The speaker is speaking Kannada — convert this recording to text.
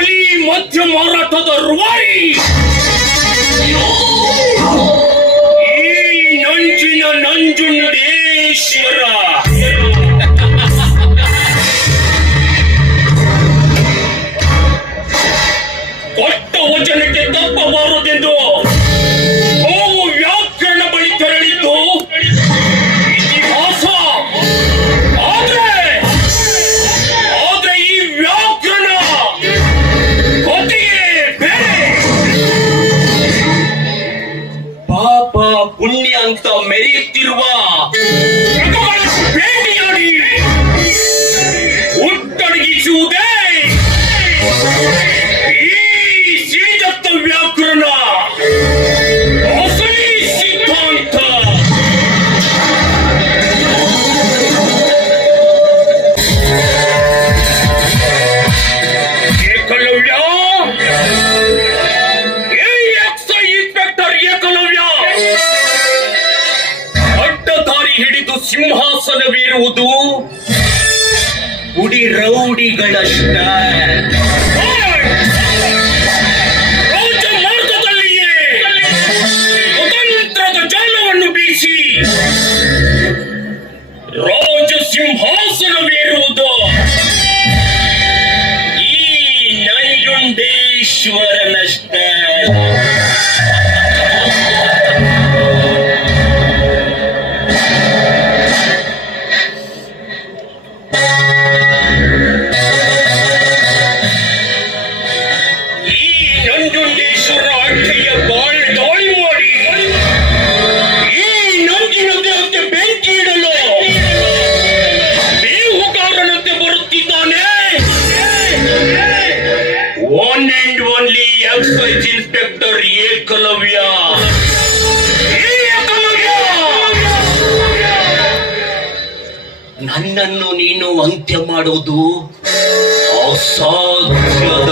ಹುಲಿ ಮಧ್ಯ ಮಾರಾಟದ ರೂವಾರಿ. ಈ ನಂಜಿನ ನಂಜುಂಡೇಶ್ವರ ಅಂತ ಮೆರೆಯುತ್ತಿರುವ ಭೇಟಿಯಾಡಿ ಹುಟ್ಟಡಗಿಸುವುದೇ ಸಿಂಹಾಸನವೇರುವುದು ಉಡಿ ರೌಡಿಗಳಷ್ಟ ಬಾಳ್ ಮಾಡಿ ಈ ಬೆಂಕಿ ಇಡಲು ಅಂಡ್ ಓನ್ಲಿ ಇನ್ಸ್ಪೆಕ್ಟರ್! ನನ್ನನ್ನು ನೀನು ಅಂತ್ಯ ಮಾಡುವುದು ಅಸಾಧ್ಯದ